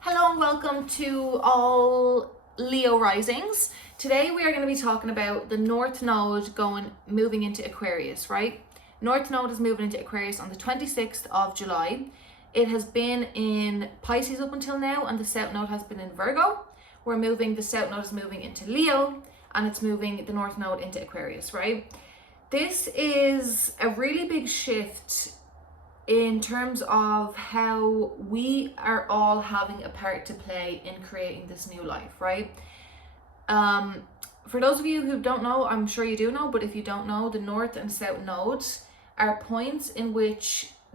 Hello and welcome to all Leo risings. Today we are going to be talking about the North Node moving into Aquarius, right? North Node is moving into Aquarius on the 26th of July. It has been in Pisces up until now, and the South Node has been in Virgo. The South Node is moving into Leo, and it's moving the North Node into Aquarius, right? This is a really big shift in terms of how we are all having a part to play in creating this new life, right? For those of you who don't know, I'm sure you do know, but if you don't know, the North and South Nodes are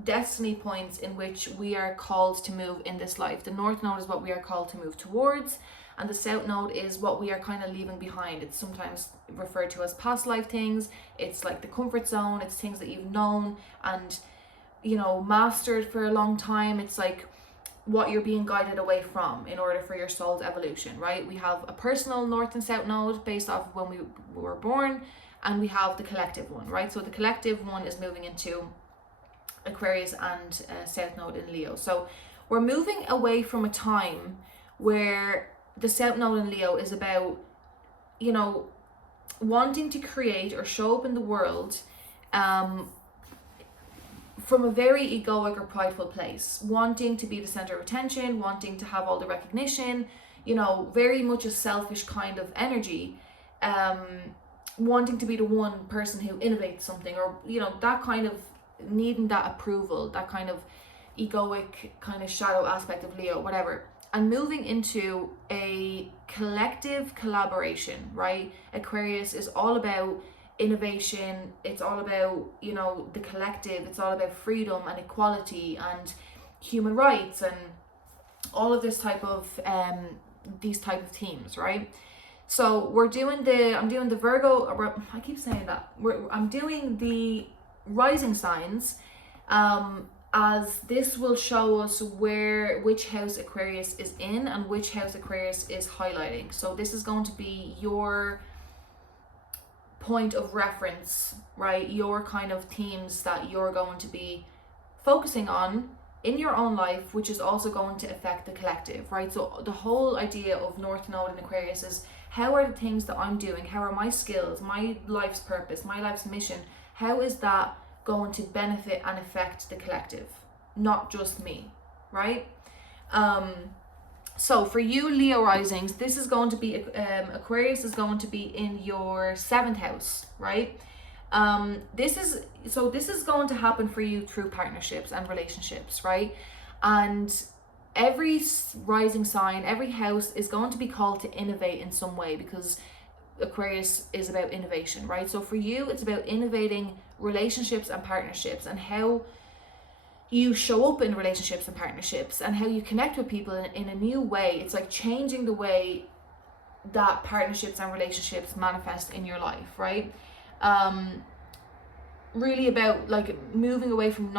destiny points in which we are called to move in this life. The North Node is what we are called to move towards, and the South Node is what we are kind of leaving behind. It's sometimes referred to as past life things. It's like the comfort zone. It's things that you've known and mastered for a long time. It's like what you're being guided away from in order for your soul's evolution, right? We have a personal North and South Node based off of when we were born, and we have the collective one, right? So the collective one is moving into Aquarius and South Node in Leo. So we're moving away from a time where the South Node in Leo is about, wanting to create or show up in the world from a very egoic or prideful place, wanting to be the center of attention, wanting to have all the recognition, very much a selfish kind of energy, wanting to be the one person who innovates something, or that kind of needing that approval, that kind of egoic kind of shadow aspect of Leo, whatever, and moving into a collective collaboration, right? Aquarius is all about innovation. It's all about the collective. It's all about freedom and equality and human rights and all of this type of these type of themes, right? So I'm doing the Virgo, I keep saying that, I'm doing the rising signs, as this will show us which house Aquarius is in and which house Aquarius is highlighting. So this is going to be your point of reference, right? Your kind of themes that you're going to be focusing on in your own life, which is also going to affect the collective, right? So the whole idea of North Node in Aquarius is, how are the things that I'm doing, how are my skills, my life's purpose, my life's mission, how is that going to benefit and affect the collective, not just me, right? So for you Leo risings, this is going to be Aquarius is going to be in your 7th house, right? This is going to happen for you through partnerships and relationships, right? And every rising sign, every house is going to be called to innovate in some way, because Aquarius is about innovation, right? So for you, it's about innovating relationships and partnerships, and how you show up in relationships and partnerships, and how you connect with people in a new way. It's like changing the way that partnerships and relationships manifest in your life, right? Really about like moving away from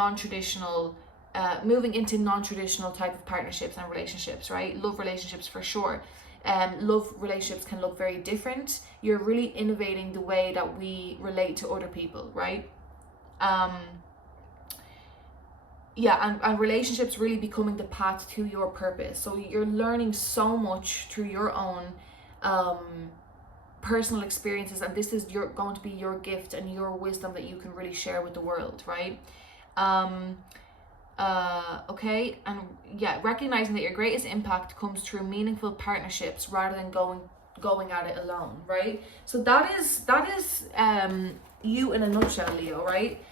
moving into non-traditional type of partnerships and relationships, right? Love relationships for sure. Love relationships can look very different. You're really innovating the way that we relate to other people, right? And relationships really becoming the path to your purpose. So you're learning so much through your own personal experiences, and this is going to be your gift and your wisdom that you can really share with the world, right? Okay, and recognizing that your greatest impact comes through meaningful partnerships rather than going at it alone, right? So that is you in a nutshell, Leo, right?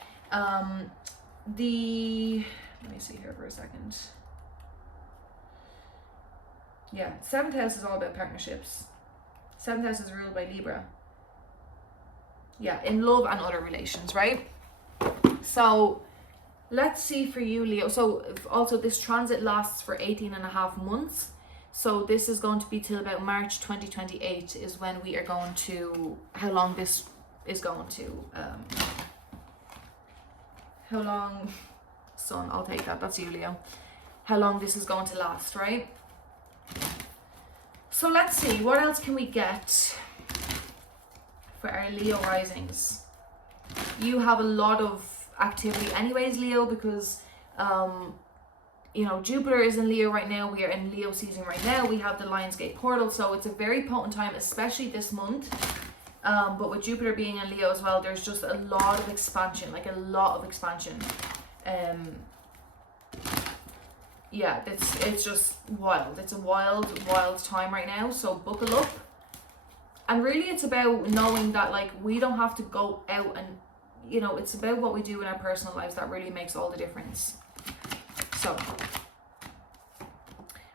Let me see here for a second. 7th house is all about partnerships. 7th house is ruled by Libra. In love and other relations, right? So let's see for you, Leo. So also this transit lasts for 18 and a half months. So this is going to be till about March 2028 is when we are going to, how long this is going to, how long, Sun, I'll take that, that's you, Leo. How long this is going to last, right? So let's see, what else can we get for our Leo risings? You have a lot of activity anyways, Leo, because you know, Jupiter is in Leo right now. We are in Leo season right now. We have the Lionsgate portal, so it's a very potent time, especially this month. But with Jupiter being in Leo as well, there's just a lot of expansion, like a lot of expansion. Yeah, it's just wild. It's a wild time right now. So buckle up. And really, it's about knowing that, like, we don't have to go out and, you know, it's about what we do in our personal lives that really makes all the difference. So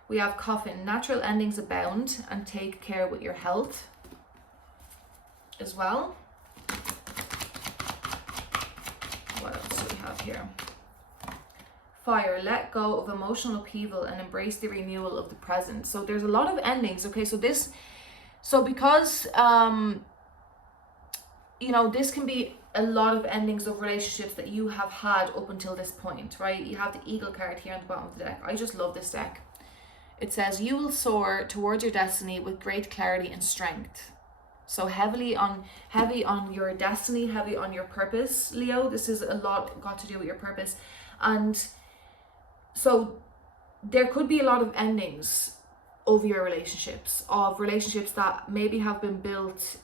we have Coffin. Natural endings abound, and take care with your health as well. What else do we have here? Fire. Let go of emotional upheaval and embrace the renewal of the present. So there's a lot of endings. Okay, so because you know, this can be a lot of endings of relationships that you have had up until this point, right? You have the Eagle card here on the bottom of the deck. I just love this deck. It says, you will soar towards your destiny with great clarity and strength. So heavy on your destiny, heavy on your purpose, Leo. This is a lot got to do with your purpose. And so there could be a lot of endings of your relationships, of relationships that maybe have been built,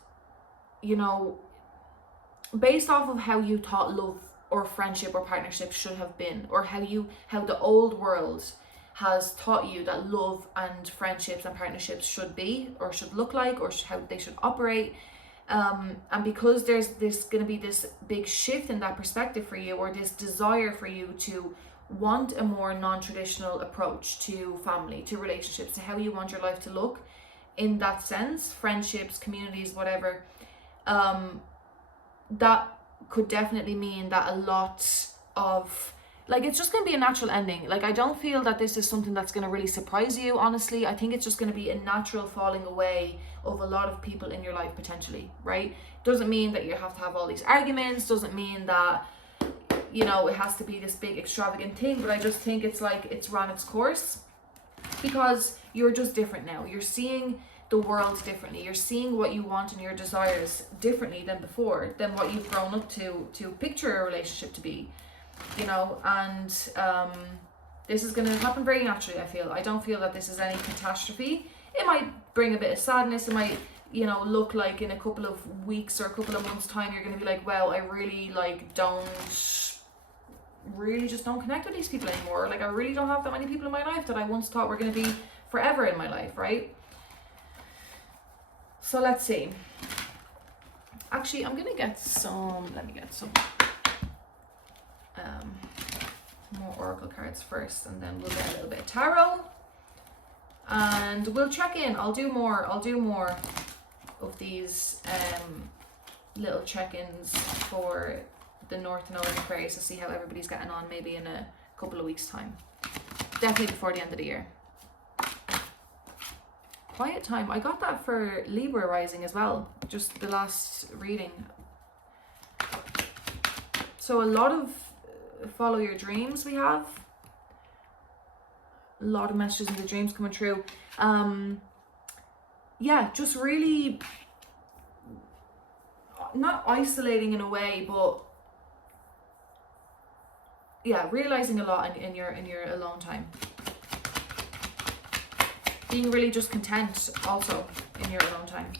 you know, based off of how you thought love or friendship or partnership should have been, or how the old world has taught you that love and friendships and partnerships should be, or should look like, or how they should operate. And because there's going to be this big shift in that perspective for you, or this desire for you to want a more non-traditional approach to family, to relationships, to how you want your life to look in that sense, friendships, communities, whatever, that could definitely mean that a lot of, like, it's just going to be a natural ending. Like, I don't feel that this is something that's going to really surprise you, honestly. I think it's just going to be a natural falling away of a lot of people in your life, potentially, right? Doesn't mean that you have to have all these arguments, doesn't mean that, you know, it has to be this big extravagant thing, but I just think it's like it's run its course, because you're just different now. You're seeing the world differently. You're seeing what you want and your desires differently than before, than what you've grown up to picture a relationship to be, you know. And this is going to happen very naturally, I feel. I don't feel that this is any catastrophe. It might bring a bit of sadness. It might, you know, look like in a couple of weeks or a couple of months time, you're going to be like, well, I really just don't connect with these people anymore. Like, I really don't have that many people in my life that I once thought were going to be forever in my life, right? So let's see. Actually, I'm gonna get some, let me get some more oracle cards first, and then we'll get a little bit of tarot, and we'll check in. I'll do more of these little check-ins for the North Node and Aquarius to see how everybody's getting on, maybe in a couple of weeks time, definitely before the end of the year. Quiet time. I got that for Libra rising as well, just the last reading. So a lot of follow your dreams we have. A lot of messages in the dreams coming through. Yeah, just really not isolating in a way, but yeah, realizing a lot in your alone time. Being really just content also in your alone time.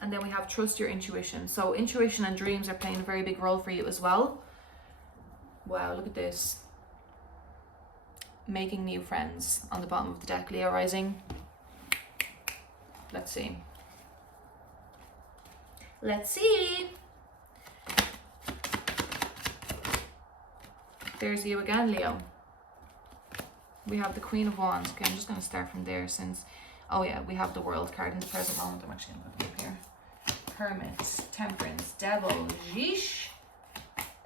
And then we have trust your intuition. So intuition and dreams are playing a very big role for you as well. Wow, look at this. Making new friends on the bottom of the deck, Leo rising. Let's see. Let's see. There's you again, Leo. We have the Queen of Wands. Okay, I'm just going to start from there since... Oh yeah, we have the World card in the present moment. I'm actually going to put it up here. Hermit, Temperance, Devil, Yeesh,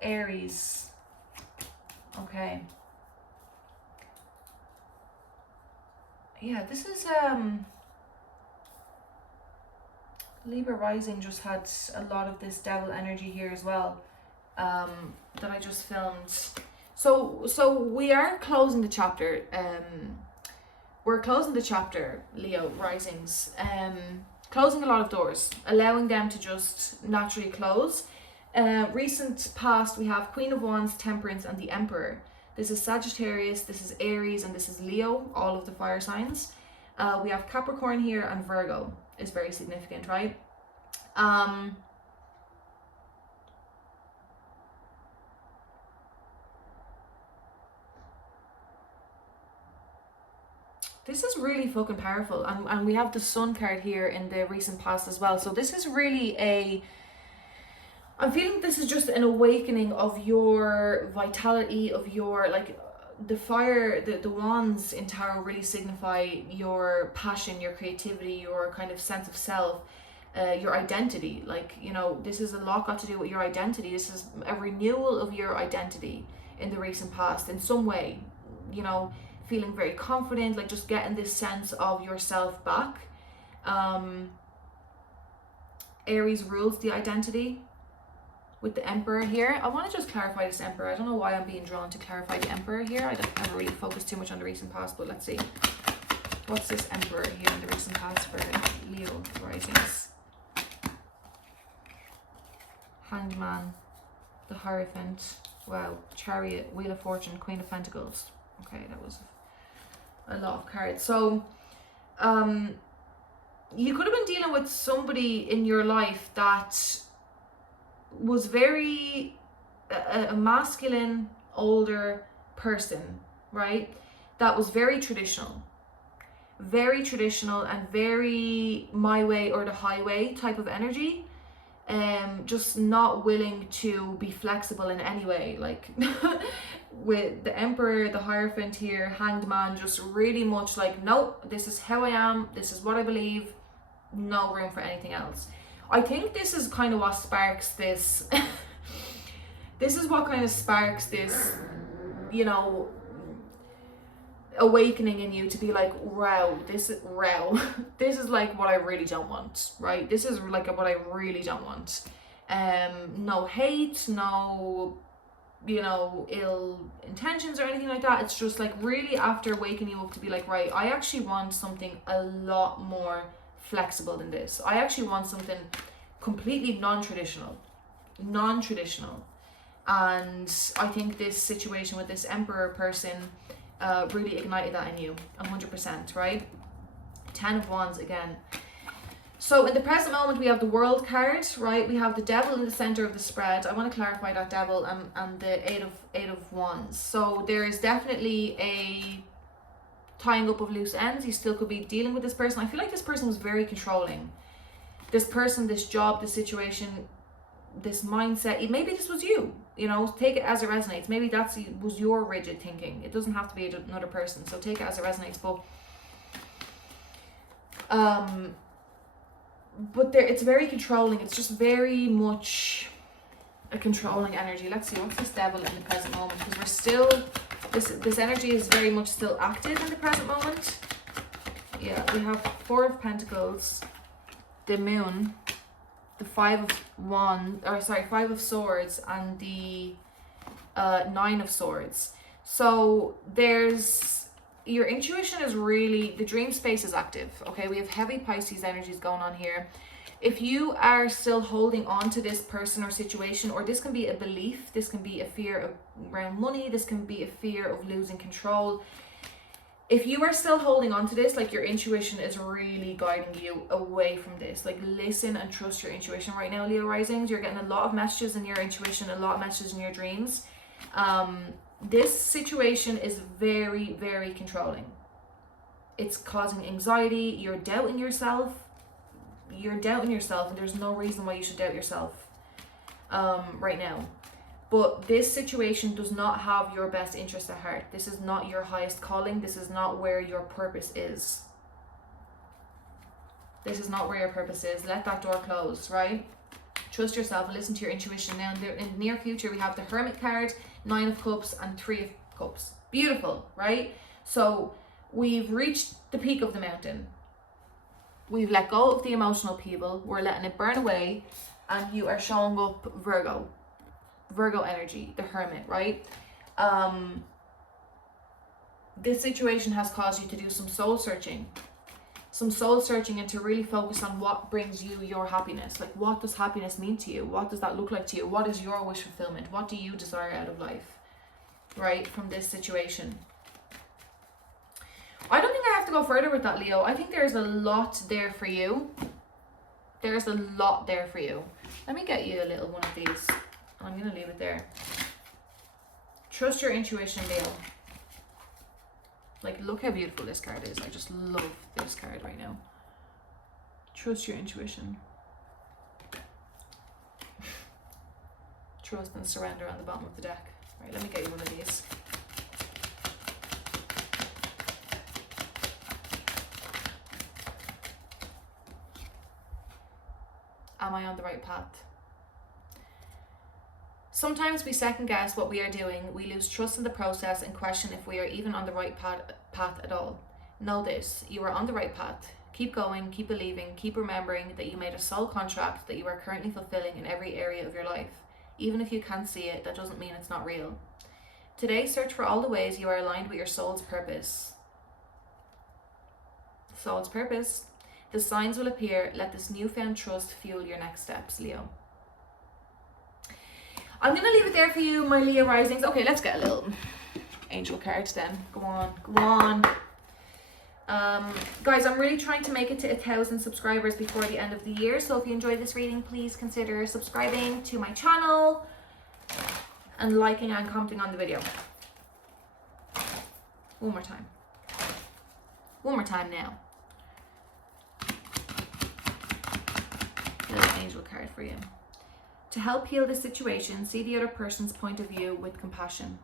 Aries. Okay. Yeah, this is... Libra rising just had a lot of this Devil energy here as well. That I just filmed... So we are closing the chapter. We're closing the chapter, Leo risings. Closing a lot of doors, allowing them to just naturally close. Recent past, we have Queen of Wands, Temperance, and the Emperor. This is Sagittarius, this is Aries, and this is Leo, all of the fire signs. We have Capricorn here, and Virgo is very significant, right? This is really fucking powerful, and we have the Sun card here in the recent past as well. So this is really I'm feeling this is just an awakening of your vitality, of your, like, the fire, the wands in tarot really signify your passion, your creativity, your kind of sense of self, your identity. Like, you know, this is a lot got to do with your identity. This is a renewal of your identity in the recent past in some way, you know, feeling very confident, like just getting this sense of yourself back. Aries rules the identity with the Emperor here. I want to just clarify this Emperor. I don't know why I'm being drawn to clarify the Emperor here. I don't ever really focus too much on the recent past, but let's see. What's this Emperor here in the recent past for Leo risings? Hanged Man, the Hierophant, wow, Chariot, Wheel of Fortune, Queen of Pentacles. Okay, that was a lot of cards. So, you could have been dealing with somebody in your life that was very a masculine older person, right? That was very traditional and very my way or the highway type of energy. Just not willing to be flexible in any way. Like with the Emperor, the Hierophant here, Hanged Man, just really much like, nope, this is how I am, this is what I believe, no room for anything else. I think this is kind of what sparks this this is what kind of sparks this, you know, awakening in you to be like, wow, this is like what I really don't want, right? This is like what I really don't want. No hate, no, you know, ill intentions or anything like that. It's just like really after waking you up to be like, right, I actually want something a lot more flexible than this. I actually want something completely non-traditional. And I think this situation with this Emperor person really ignited that in you 100%, right? 10 of Wands again. So in the present moment we have the World card, right? We have the Devil in the center of the spread. I want to clarify that Devil and the eight of Wands. So there is definitely a tying up of loose ends. You still could be dealing with this person. I feel like this person was very controlling. This person, this job, this situation, this mindset. Maybe this was you, you know, take it as it resonates. Maybe was your rigid thinking. It doesn't have to be another person, so take it as it resonates. But it's very controlling. It's just very much a controlling energy. Let's see, what's this Devil in the present moment? Because we're still, this energy is very much still active in the present moment. Yeah, we have Four of Pentacles, the Moon, the Five of Swords, and the Nine of Swords. So your intuition is really, the dream space is active, okay? We have heavy Pisces energies going on here. If you are still holding on to this person or situation, or this can be a belief, this can be a fear around money, this can be a fear of losing control. If you are still holding on to this, like your intuition is really guiding you away from this. Like listen and trust your intuition right now, Leo risings. You're getting a lot of messages in your intuition, a lot of messages in your dreams. This situation is very, very controlling. It's causing anxiety. You're doubting yourself. And there's no reason why you should doubt yourself right now. But this situation does not have your best interest at heart. This is not your highest calling. This is not where your purpose is. Let that door close, right? Trust yourself and listen to your intuition. Now in the near future, we have the Hermit card, Nine of Cups, and Three of Cups. Beautiful, right? So we've reached the peak of the mountain. We've let go of the emotional upheaval. We're letting it burn away. And you are showing up Virgo energy, the Hermit, right? This situation has caused you to do some soul searching and to really focus on what brings you your happiness. Like, what does happiness mean to you? What does that look like to you? What is your wish fulfillment? What do you desire out of life? right, from this situation. I don't think I have to go further with that, Leo. I think there's a lot there for you. There's a lot there for you. Let me get you a little one of these. I'm going to leave it there. Trust your intuition, Leo. Like, look how beautiful this card is. I just love this card right now. Trust your intuition. Trust and surrender on the bottom of the deck. Right, let me get you one of these. Am I on the right path? Sometimes we second guess what we are doing. We lose trust in the process and question if we are even on the right path at all. Know this, you are on the right path. Keep going, keep believing, keep remembering that you made a soul contract that you are currently fulfilling in every area of your life. Even if you can't see it, that doesn't mean it's not real. Today, search for all the ways you are aligned with your soul's purpose. Soul's purpose. The signs will appear. Let this newfound trust fuel your next steps, Leo. I'm going to leave it there for you, my Leo risings. Okay, let's get a little angel cards then. Go on, go on. Guys, I'm really trying to make it to 1,000 subscribers before the end of the year. So if you enjoyed this reading, please consider subscribing to my channel and liking and commenting on the video. One more time. One more time now. Little angel card for you. To help heal this situation, see the other person's point of view with compassion.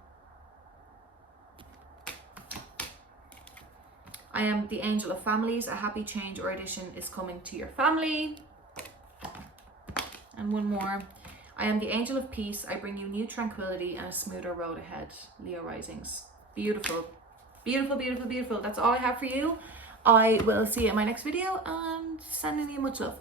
I am the angel of families. A happy change or addition is coming to your family. And one more. I am the angel of peace. I bring you new tranquility and a smoother road ahead. Leo risings. Beautiful. Beautiful, beautiful, beautiful. That's all I have for you. I will see you in my next video and sending you much love.